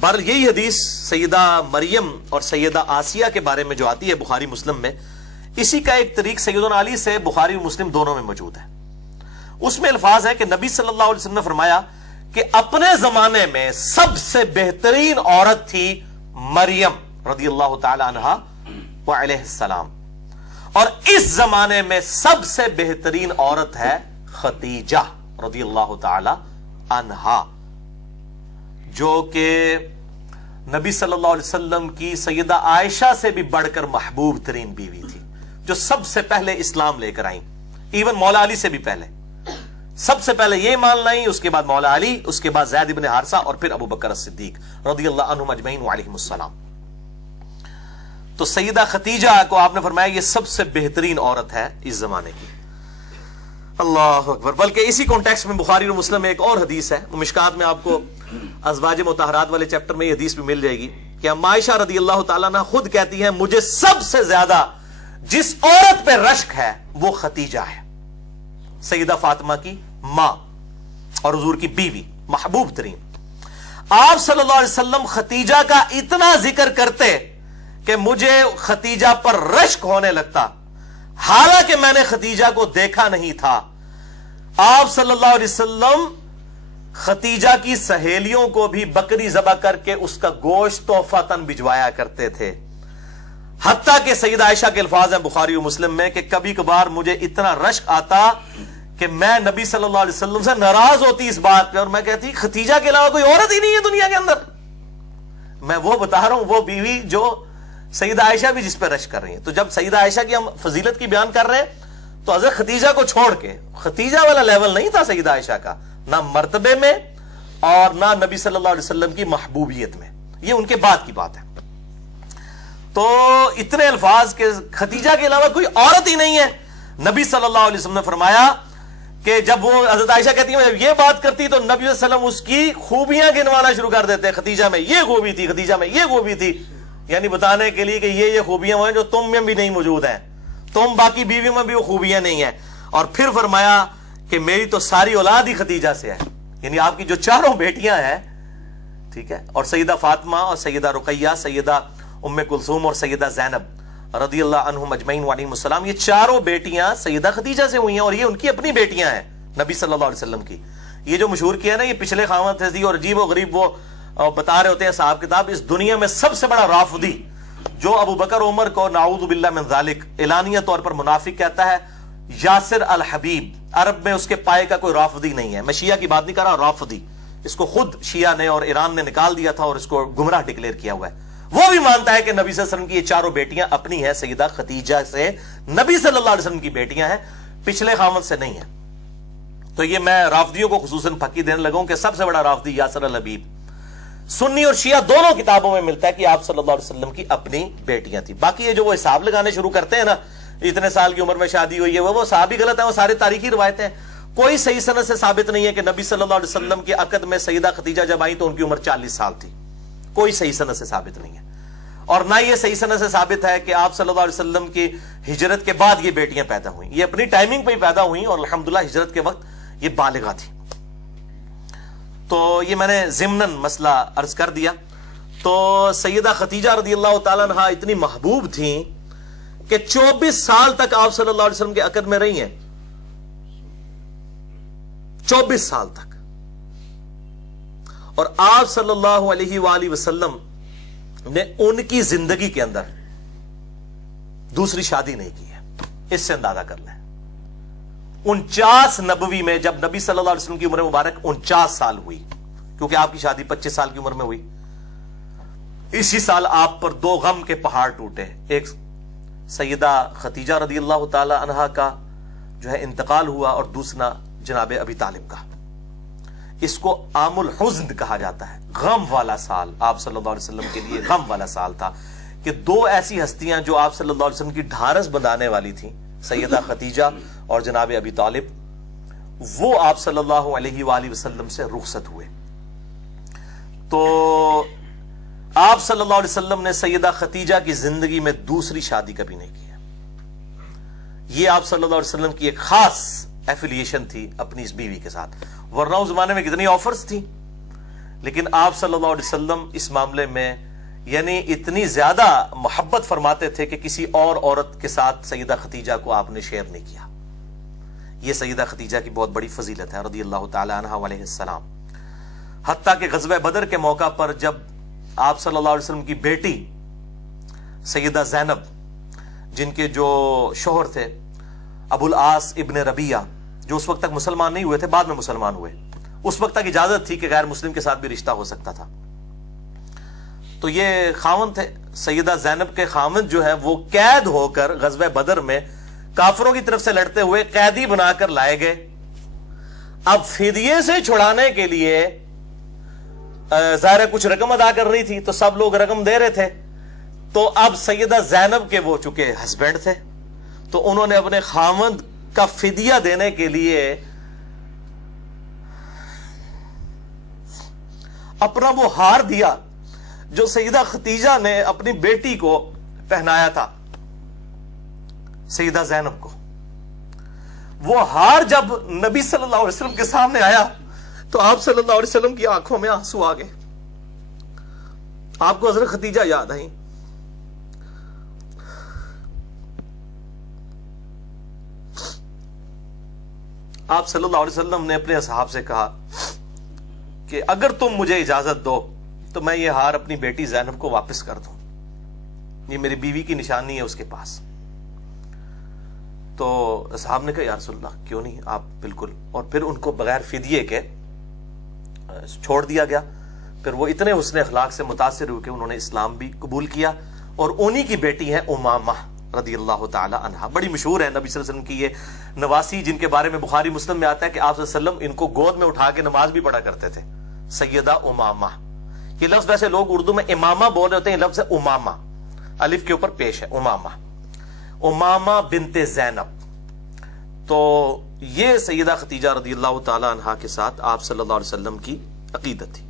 بہرحال یہی حدیث سیدہ مریم اور سیدہ آسیہ کے بارے میں جو آتی ہے بخاری مسلم میں، اسی کا ایک طریق سیدنا علی سے بخاری اور مسلم دونوں میں موجود ہے۔ اس میں الفاظ ہے کہ نبی صلی اللہ علیہ وسلم نے فرمایا کہ اپنے زمانے میں سب سے بہترین عورت تھی مریم رضی اللہ تعالی عنہا وعلیہ السلام، اور اس زمانے میں سب سے بہترین عورت ہے خدیجہ رضی اللہ تعالی عنہا، جو کہ نبی صلی اللہ علیہ وسلم کی سیدہ عائشہ سے بھی بڑھ کر محبوب ترین بیوی تھی، جو سب سے پہلے اسلام لے کر آئیں، ایون مولا علی سے بھی پہلے، سب سے پہلے یہ مان لائیں، اس کے بعد مولا علی، اس کے بعد زید بن حارثہ، اور پھر ابو بکر الصدیق رضی اللہ عنہم اجمعین وعلیہم السلام۔ تو سیدہ خدیجہ کو آپ نے فرمایا یہ سب سے بہترین عورت ہے اس زمانے کی۔ اللہ اکبر۔ بلکہ اسی کانٹیکسٹ میں بخاری اور مسلم میں ایک اور حدیث ہے، مشکات میں آپ کو ازواج مطہرات والے چیپٹر میں یہ حدیث بھی مل جائے گی کہ اما عائشہ رضی اللہ تعالیٰ عنہ خود کہتی ہیں مجھے سب سے زیادہ جس عورت پہ رشک ہے وہ خدیجہ ہے، سیدہ فاطمہ کی ماں اور حضور کی بیوی، محبوب ترین۔ آپ صلی اللہ علیہ وسلم خدیجہ کا اتنا ذکر کرتے کہ مجھے خدیجہ پر رشک ہونے لگتا، حالانکہ میں نے خدیجہ کو دیکھا نہیں تھا۔ آپ صلی اللہ علیہ وسلم خدیجہ کی سہیلیوں کو بھی بکری ذبح کر کے اس کا گوشت تحفۃً بھجوایا کرتے تھے، حتیٰ کہ سیدہ عائشہ کے الفاظ ہیں بخاری و مسلم میں کہ کبھی کبھار مجھے اتنا رشک آتا کہ میں نبی صلی اللہ علیہ وسلم سے ناراض ہوتی اس بات پہ، اور میں کہتی خدیجہ کے علاوہ کوئی عورت ہی نہیں ہے دنیا کے اندر۔ میں وہ بتا رہا ہوں، وہ بیوی جو سیدہ عائشہ بھی جس پہ رشک کر رہی ہیں۔ تو جب سیدہ عائشہ کی ہم فضیلت کی بیان کر رہے ہیں تو حضرت خدیجہ کو چھوڑ کے، خدیجہ والا لیول نہیں تھا سیدہ عائشہ کا، نہ مرتبے میں اور نہ نبی صلی اللہ علیہ وسلم کی محبوبیت میں، یہ ان کے بعد کی بات ہے۔ تو اتنے الفاظ کہ خدیجہ کے علاوہ کوئی عورت ہی نہیں ہے۔ نبی صلی اللہ علیہ وسلم نے فرمایا کہ جب وہ حضرت عائشہ کہتی ہیں جب یہ بات کرتی تو نبی صلی اللہ علیہ وسلم اس کی خوبیاں گنوانا شروع کر دیتے، خدیجہ میں یہ خوبی تھی، خدیجہ میں یہ خوبی تھی، یعنی بتانے کے لیے کہ یہ خوبیاں ہیں جو تم میں بھی نہیں موجود ہیں، تم باقی بیویوں میں بھی وہ خوبیاں نہیں ہیں۔ اور پھر فرمایا کہ میری تو ساری اولاد ہی خدیجہ سے ہے، یعنی آپ کی جو چاروں بیٹیاں ہیں، ٹھیک ہے، اور سیدہ فاطمہ اور سیدہ رقیہ، سیدہ ام کلثوم اور سیدہ زینب رضی اللہ عنہم اجمعین وعلیہم السلام، یہ چاروں بیٹیاں سیدہ خدیجہ سے ہوئی ہیں، اور یہ ان کی اپنی بیٹیاں ہیں نبی صلی اللہ علیہ وسلم کی۔ یہ جو مشہور کیا نا، یہ پچھلے خاوند تھے اور عجیب و غریب وہ بتا رہے ہوتے ہیں صاحب کتاب، اس دنیا میں سب سے بڑا رافضی جو ابو بکر عمر کو نعوذ باللہ من ذالک اعلانیہ طور پر منافق کہتا ہے، یاسر الحبیب، عرب میں اس کے پائے کا کوئی رافضی نہیں ہے۔ میں شیعہ کی بات نہیں کر رہا، رافضی، اس کو خود شیعہ نے اور ایران نے نکال دیا تھا اور اس کو گمراہ ڈکلیئر کیا ہوا ہے۔ وہ بھی مانتا ہے کہ نبی صلی اللہ علیہ وسلم کی یہ چاروں بیٹیاں اپنی ہیں، سیدہ خدیجہ سے نبی صلی اللہ علیہ وسلم کی بیٹیاں ہیں، پچھلے خامد سے نہیں ہیں۔ تو یہ میں رافضیوں کو خصوصاً پھکی دینے لگا ہوں کہ سب سے بڑا رافضی یاسر الحبیب، سنی اور شیعہ دونوں کتابوں میں ملتا ہے کہ آپ صلی اللہ علیہ وسلم کی اپنی بیٹیاں تھیں۔ باقی یہ جو وہ حساب لگانے شروع کرتے ہیں نا، اتنے سال کی عمر میں شادی ہوئی ہے، وہ صحابی غلط ہے، وہ سارے تاریخی روایتیں ہیں۔ کوئی صحیح سند سے ثابت نہیں ہے کہ نبی صلی اللہ علیہ وسلم کے عقد میں سیدہ خدیجہ جب آئی تو ان کی عمر 40 سال تھی، کوئی صحیح سند سے ثابت نہیں ہے۔ اور نہ یہ صحیح سند سے ثابت ہے کہ آپ صلی اللہ علیہ وسلم کی ہجرت کے بعد یہ بیٹیاں پیدا ہوئیں، یہ اپنی ٹائمنگ پہ ہی پیدا ہوئیں اور الحمدللہ ہجرت کے وقت یہ بالغہ تھی۔ تو یہ میں نے ضمناً مسئلہ عرض کر دیا۔ تو سیدہ خدیجہ رضی اللہ تعالیٰ عنہا اتنی محبوب تھیں کہ 24 سال تک آپ صلی اللہ علیہ وسلم کے عقد میں رہی ہیں، 24 سال تک، اور آپ صلی اللہ علیہ وآلہ وسلم نے ان کی زندگی کے اندر دوسری شادی نہیں کی ہے۔ اس سے اندازہ کر لیں 49 نبوی میں جب نبی صلی اللہ علیہ وسلم کی عمر مبارک 49 سال ہوئی، کیونکہ آپ کی شادی 25 سال کی عمر میں ہوئی، اسی سال آپ پر 2 غم کے پہاڑ ٹوٹے، ایک سیدہ خدیجہ رضی اللہ تعالی عنہا کا جو ہے انتقال ہوا، اور دوسرا جناب ابی طالب کا۔ اس کو عام الحزن کہا جاتا ہے، غم والا سال آپ صلی اللہ علیہ وسلم کے لیے غم والا سال تھا کہ 2 ایسی ہستیاں جو آپ صلی اللہ علیہ وسلم کی ڈھارس بندھانے والی تھیں، سیدہ خدیجہ اور جناب ابی طالب، وہ آپ صلی اللہ علیہ وآلہ وسلم سے رخصت ہوئے۔ تو آپ صلی اللہ علیہ وسلم نے سیدہ خدیجہ کی زندگی میں دوسری شادی کبھی نہیں کی ہے۔ یہ آپ صلی اللہ علیہ وسلم کی ایک خاص ایفیلیشن تھی اپنی اس بیوی کے ساتھ، ورنہ اس زمانے میں کتنی آفرز تھیں، لیکن آپ صلی اللہ علیہ وسلم اس معاملے میں یعنی اتنی زیادہ محبت فرماتے تھے کہ کسی اور عورت کے ساتھ سیدہ خدیجہ کو آپ نے شیئر نہیں کیا. یہ سیدہ خدیجہ کی بہت بڑی فضیلت ہے رضی اللہ تعالی عنہا علیہ السلام. حتیٰ کہ غزوہ بدر کے موقع پر جب آپ صلی اللہ علیہ وسلم کی بیٹی سیدہ زینب، جن کے جو شوہر تھے ابو العاص ابن ربیعہ، جو اس وقت تک مسلمان نہیں ہوئے تھے، بعد میں مسلمان ہوئے، اس وقت تک اجازت تھی کہ غیر مسلم کے ساتھ بھی رشتہ ہو سکتا تھا. تو یہ خاوند تھے، سیدہ زینب کے خاوند جو ہے وہ قید ہو کر غزوہ بدر میں کافروں کی طرف سے لڑتے ہوئے قیدی بنا کر لائے گئے. اب فدیے سے چھڑانے کے لیے ظاہر کچھ رقم ادا کر رہی تھی تو سب لوگ رقم دے رہے تھے. تو اب سیدہ زینب کے وہ چونکہ ہسبینڈ تھے تو انہوں نے اپنے خاوند کا فدیہ دینے کے لیے اپنا وہ ہار دیا جو سیدہ خدیجہ نے اپنی بیٹی کو پہنایا تھا، سیدہ زینب کو. وہ ہار جب نبی صلی اللہ علیہ وسلم کے سامنے آیا تو آپ صلی اللہ علیہ وسلم کی آنکھوں میں آنسو آ گئے. آپ کو حضرت خدیجہ یاد آئی. آپ صلی اللہ علیہ وسلم نے اپنے اصحاب سے کہا کہ اگر تم مجھے اجازت دو تو میں یہ ہار اپنی بیٹی زینب کو واپس کر دوں، یہ میری بیوی کی نشانی ہے اس کے پاس. تو اصحاب نے کہا یا رسول اللہ کیوں نہیں، آپ بالکل. اور پھر ان کو بغیر فدیے کے چھوڑ دیا گیا. پھر وہ اتنے حسن اخلاق سے متاثر ہوئے کہ انہوں نے اسلام بھی قبول کیا. اور انہی کی بیٹی ہے امامہ رضی اللہ تعالی عنہا. بڑی مشہور ہے نبی صلی اللہ علیہ وسلم کی یہ نواسی، جن کے بارے میں بخاری مسلم میں آتا ہے کہ آپ صلی اللہ علیہ وسلم ان کو گود میں اٹھا کے نماز بھی پڑھا کرتے تھے. سیدہ امامہ، یہ لفظ ویسے لوگ اردو میں امامہ بول رہے ہوتے ہیں، یہ لفظ ہے امامہ، الف کے اوپر پیش ہے امامہ، امامہ بنت زینب. تو یہ سیدہ خدیجہ رضی اللہ تعالی عنہا کے ساتھ آپ صلی اللہ علیہ وسلم کی عقیدت تھی.